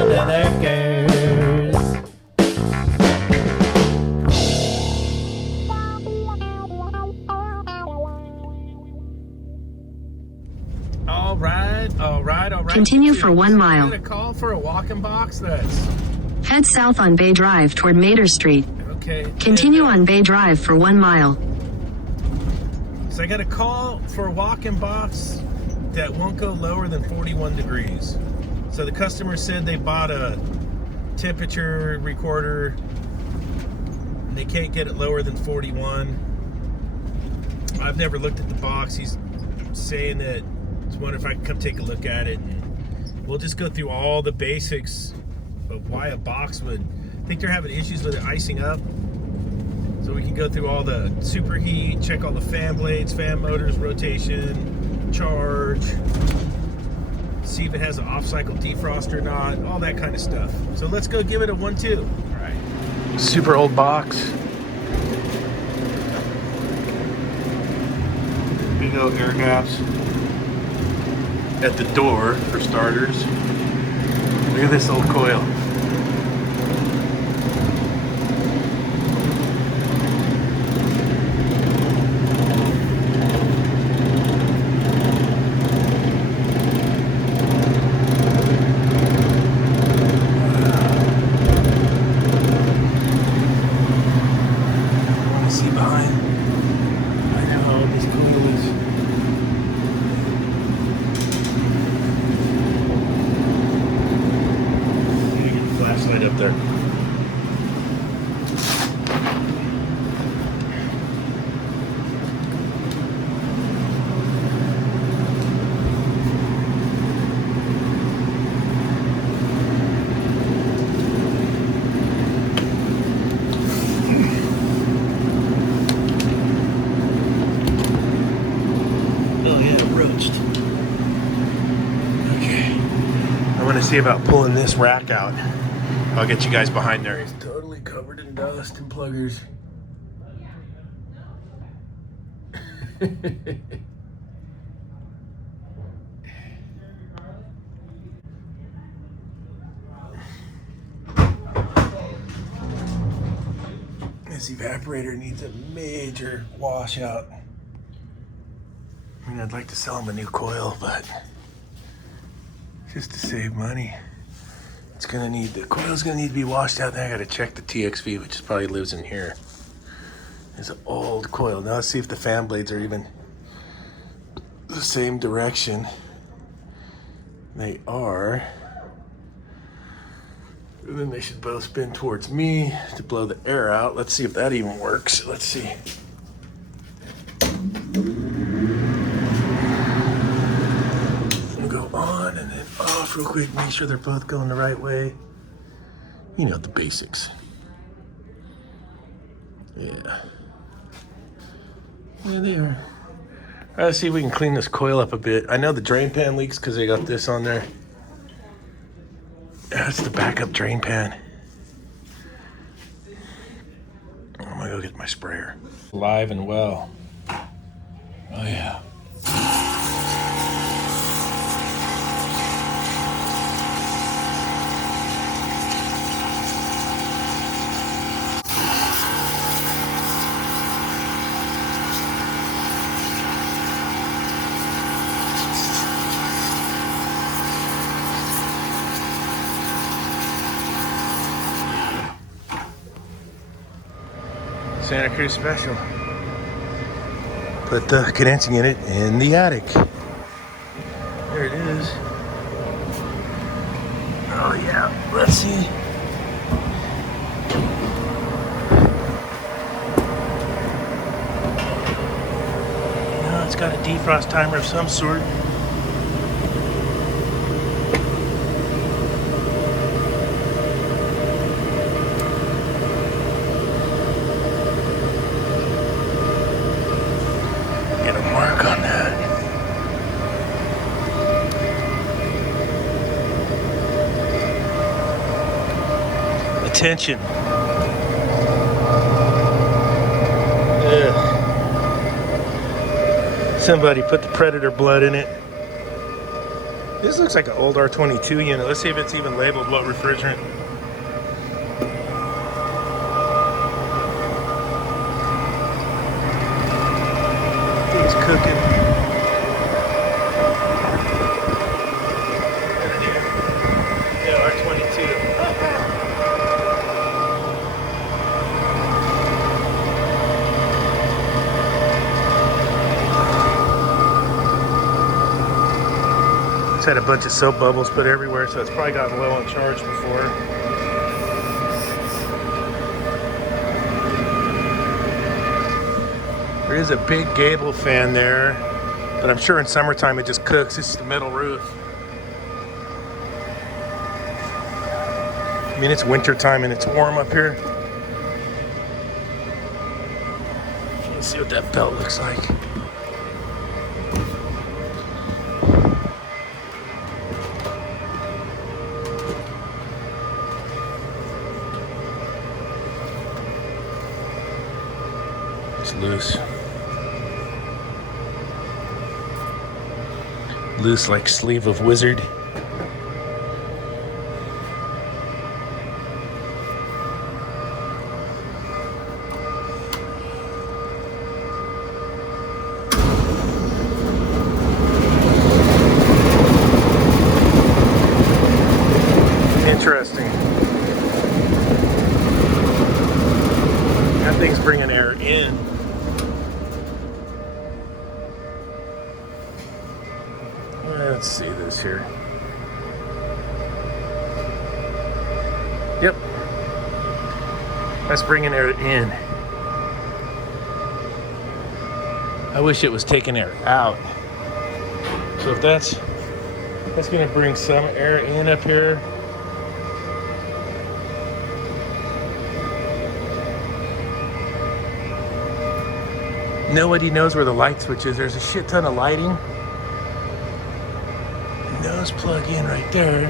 under their gears. All right. Continue for 1 mile. I'm gonna call for a walk-in box that's... Head south on Bay Drive toward Mater Street. Okay. Continue on Bay Drive for 1 mile. So I got a call for a walk-in box that won't go lower than 41 degrees. So the customer said they bought a temperature recorder and they can't get it lower than 41. I've never looked at the box. He's saying that he's wondering if I can come take a look at it. And we'll just go through all the basics of why a box would... I think they're having issues with it icing up. So we can go through all the superheat, check all the fan blades, fan motors, rotation, charge, see if it has an off-cycle defrost or not, all that kind of stuff. So let's go give it a 1-2. All right. Super old box. Big old air gaps at the door for starters. Look at this old coil. See behind. I know how old this coil is. Let me get the flashlight up there. Okay, I'm gonna see about pulling this rack out. I'll get you guys behind there. It's totally covered in dust and pluggers. This evaporator needs a major washout. I mean, I'd like to sell him a new coil, but just to save money, it's gonna need, the coil's gonna need to be washed out. Then I gotta check the TXV, which probably lives in here. It's an old coil. Now let's see if the fan blades are even the same direction. They are. And then they should both spin towards me to blow the air out. Let's see if that even works. Let's see. Go on and then off real quick. Make sure they're both going the right way. You know, the basics. Yeah. There they are. All right, let's see if we can clean this coil up a bit. I know the drain pan leaks because they got this on there. That's the backup drain pan. I'm gonna go get my sprayer. Live and well. Oh yeah. Santa Cruz Special. Put the condensing unit in the attic. There it is. Oh yeah, let's see. No, it's got a defrost timer of some sort. Attention. Ugh. Somebody put the predator blood in it. This looks like an old R22 unit. Let's see if it's even labeled what refrigerant. It's cooking. Yeah, R22. It's had a bunch of soap bubbles put everywhere, so it's probably gotten low on charge before. There is a big gable fan there, but I'm sure in summertime it just cooks. It's just a metal roof. I mean, it's winter time and it's warm up here. Let's see what that belt looks like. It's loose. Loose like sleeve of wizard. Interesting. That thing's bringing air in. Let's see this here. Yep. That's bringing air in. I wish it was taking air out. So if that's going to bring some air in up here. Nobody knows where the light switch is. There's a shit ton of lighting. Nose plug in right there.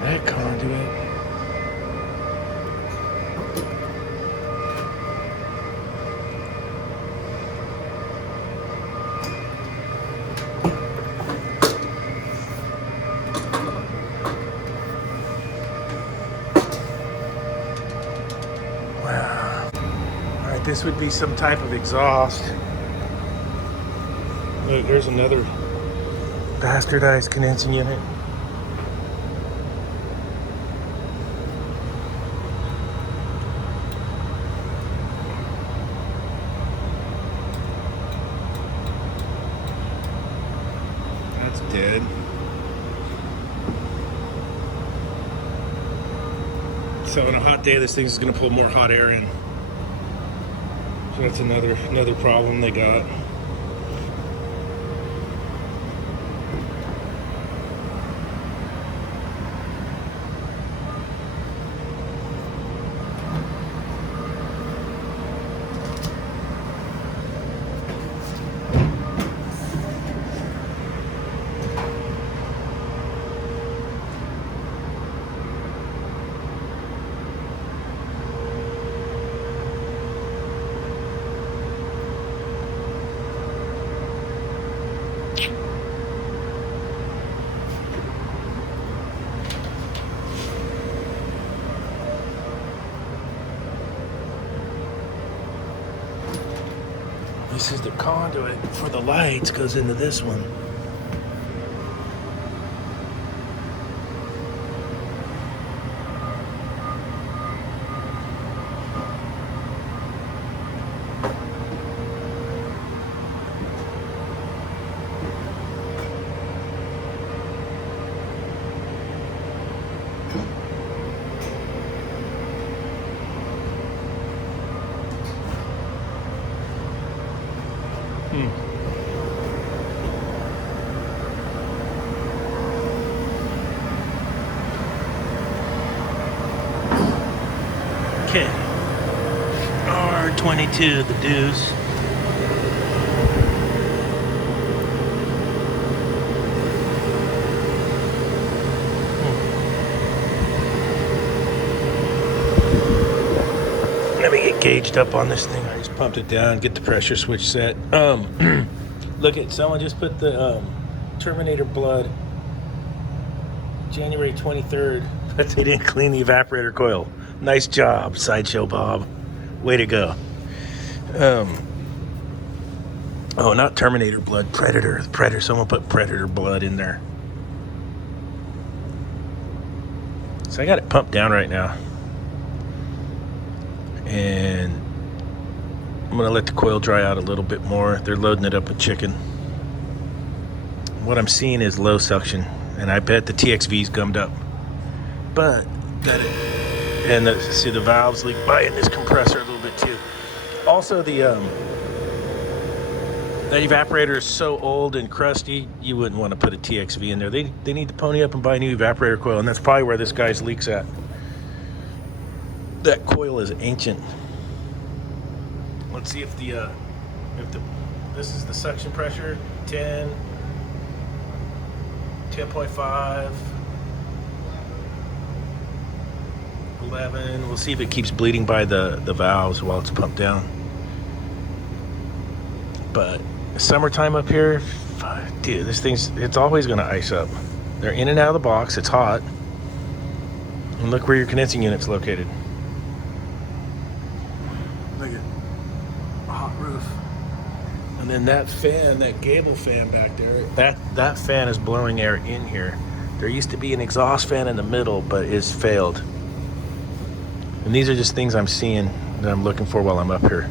That conduit. This would be some type of exhaust. Look, there's another bastardized condensing unit. That's dead. So on a hot day, this thing is going to pull more hot air in. So that's another problem they got. This is the conduit for the lights, goes into this one. Okay, R22, the deuce. Let me get gauged up on this thing. I just pumped it down, get the pressure switch set. Look at, someone just put the Terminator blood January 23rd, but they didn't clean the evaporator coil. Nice job, Sideshow Bob. Way to go. Oh, not Terminator blood, Predator. Predator. Someone put Predator blood in there. So I got it pumped down right now. And I'm gonna let the coil dry out a little bit more. They're loading it up with chicken. What I'm seeing is low suction, and I bet the TXV's gummed up. But got it. And see the valves leak by in this compressor a little bit too. Also, the evaporator is so old and crusty, you wouldn't want to put a TXV in there. They need to pony up and buy a new evaporator coil, and that's probably where this guy's leak's at. That coil is ancient. Let's see if this is the suction pressure, 10, 10.5, 11. We'll see if it keeps bleeding by the valves while it's pumped down. But summertime up here, dude, it's always gonna ice up. They're in and out of the box, it's hot. And look where your condensing unit's located. Look at hot roof. And then that fan, that gable fan back there, that fan is blowing air in here. There used to be an exhaust fan in the middle, but it's failed. And these are just things I'm seeing that I'm looking for while I'm up here.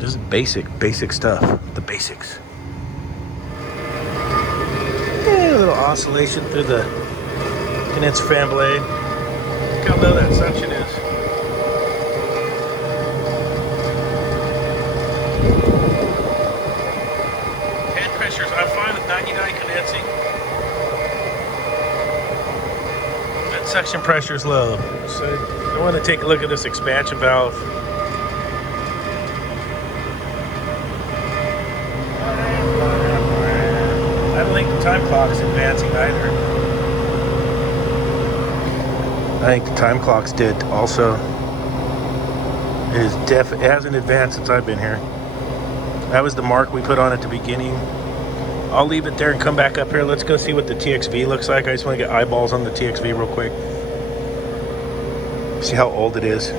This is basic stuff. The basics. Yeah, a little oscillation through the condenser fan blade. Look how low that suction is. Head pressures, I'm fine with 99 condensing. That suction pressure is low. So I want to take a look at this expansion valve. I don't think the time clock's advancing either. I think the time clock's dead also. It hasn't advanced since I've been here. That was the mark we put on at the beginning. I'll leave it there and come back up here. Let's go see what the TXV looks like. I just want to get eyeballs on the TXV real quick. See how old it is.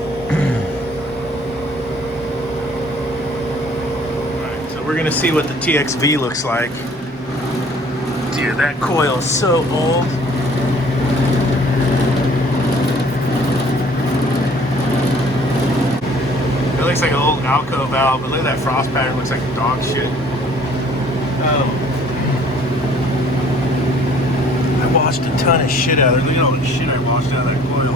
Alright, so we're gonna see what the TXV looks like. Dude, that coil is so old. It looks like an old Alco valve, but look at that frost pattern. Looks like dog shit. I washed a ton of shit out of it. Look at all the shit I washed out of that coil.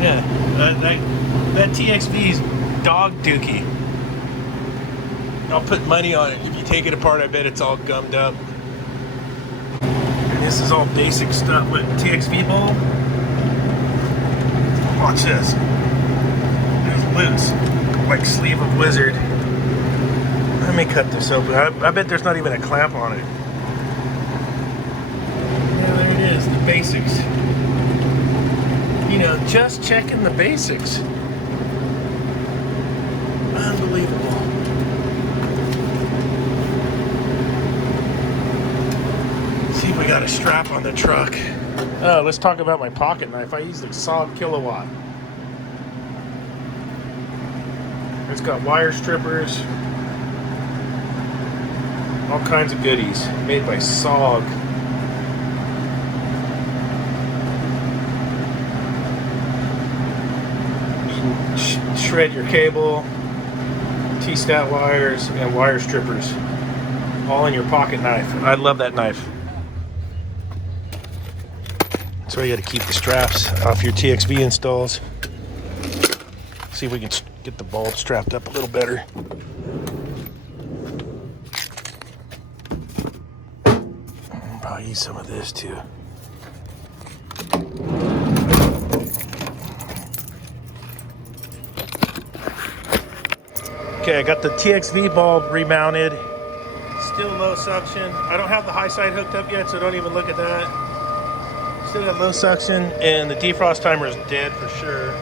Yeah, that TXV's dog dookie. I'll put money on it. If you take it apart, I bet it's all gummed up. And this is all basic stuff, but TXV bowl. Watch this. It's loose, like sleeve of Wizard. Let me cut this open. I bet there's not even a clamp on it. Yeah, there it is, the basics. You know, just checking the basics. Unbelievable. See if we got a strap on the truck. Let's talk about my pocket knife. I use the solid kilowatt. It's got wire strippers, all kinds of goodies, made by SOG. You can shred your cable, T-stat wires, and wire strippers, all in your pocket knife. I love that knife. That's why you got to keep the straps off your TXV installs. See if we can get the bulb strapped up a little better. I'll probably use some of this too. Okay, I got the TXV bulb remounted. Still low suction. I don't have the high side hooked up yet, so don't even look at that. Still got low suction, and the defrost timer is dead for sure.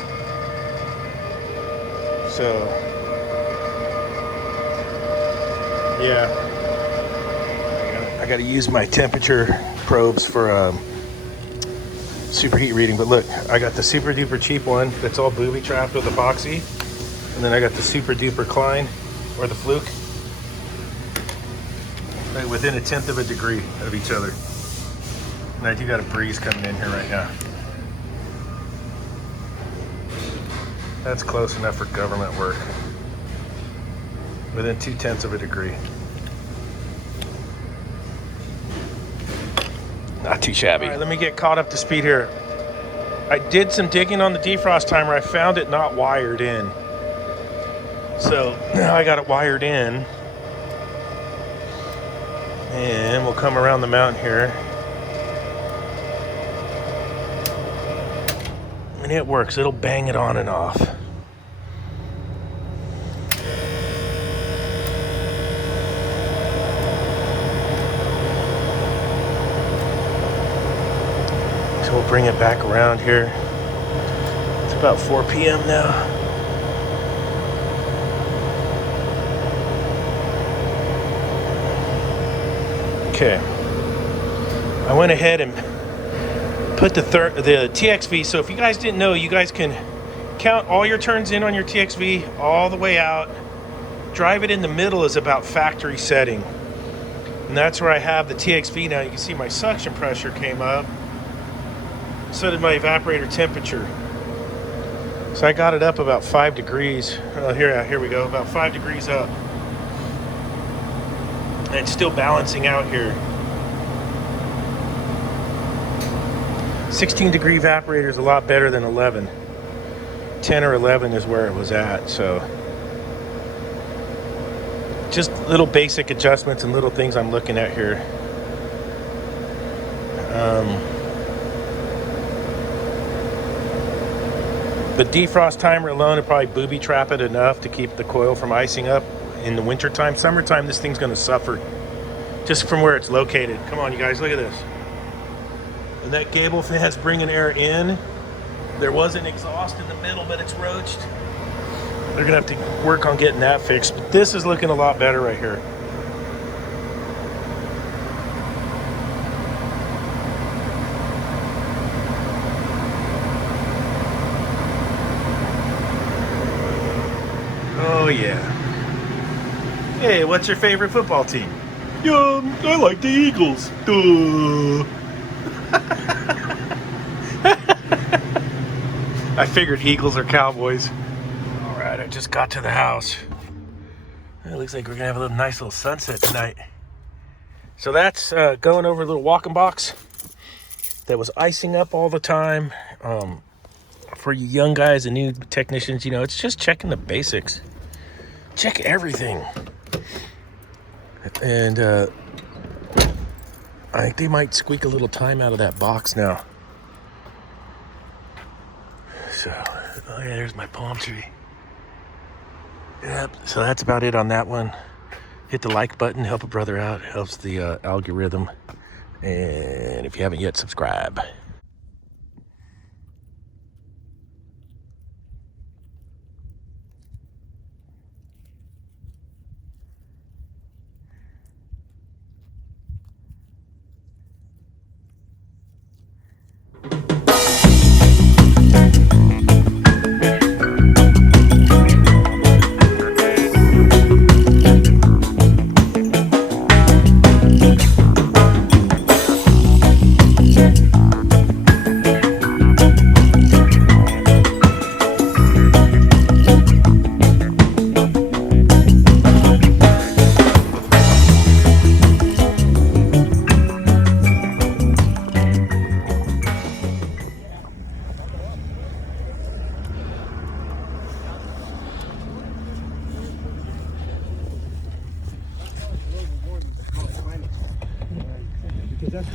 So, yeah. I got to use my temperature probes for superheat reading. But look, I got the super duper cheap one that's all booby trapped with epoxy. And then I got the super duper Klein, or the Fluke. Right within 1/10 of a degree of each other. And I do got a breeze coming in here right now. That's close enough for government work. Within 2/10 of a degree. Not too shabby. All right, let me get caught up to speed here. I did some digging on the defrost timer. I found it not wired in. So now I got it wired in. And we'll come around the mountain here. And it works. It'll bang it on and off. So we'll bring it back around here. It's about 4 p.m. now. Okay, I went ahead and put the TXV. So if you guys didn't know, you guys can count all your turns in on your TXV all the way out. Drive it in the middle is about factory setting. And that's where I have the TXV now. You can see my suction pressure came up. So did my evaporator temperature. So I got it up about 5 degrees. Oh, here we go, about 5 degrees up. And it's still balancing out here. 16 degree evaporator is a lot better than 11. 10 or 11 is where it was at, so. Just little basic adjustments and little things I'm looking at here. The defrost timer alone would probably booby trap it enough to keep the coil from icing up in the winter time. Summertime, this thing's gonna suffer just from where it's located. Come on, you guys, look at this. And that gable fan's bringing air in. There was an exhaust in the middle, but it's roached. They're gonna have to work on getting that fixed. But this is looking a lot better right here. Oh yeah. Hey, what's your favorite football team? I like the Eagles. Duh. I figured Eagles or Cowboys. All right, I just got to the house. It looks like we're gonna have a nice little sunset tonight. So that's going over a little walking box that was icing up all the time. For you young guys and new technicians, you know, it's just checking the basics. Check everything. And I think they might squeak a little time out of that box now. So, oh yeah, there's my palm tree. Yep, so that's about it on that one. Hit the like button, help a brother out, helps the algorithm. And if you haven't yet, subscribe.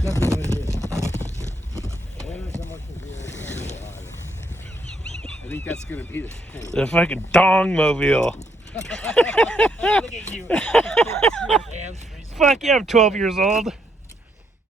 That's what it is. Winter's so much severe. I think that's gonna be the thing. The fucking dong mobile. Look at you. Your hands freezing. Fuck yeah, I'm 12 years old.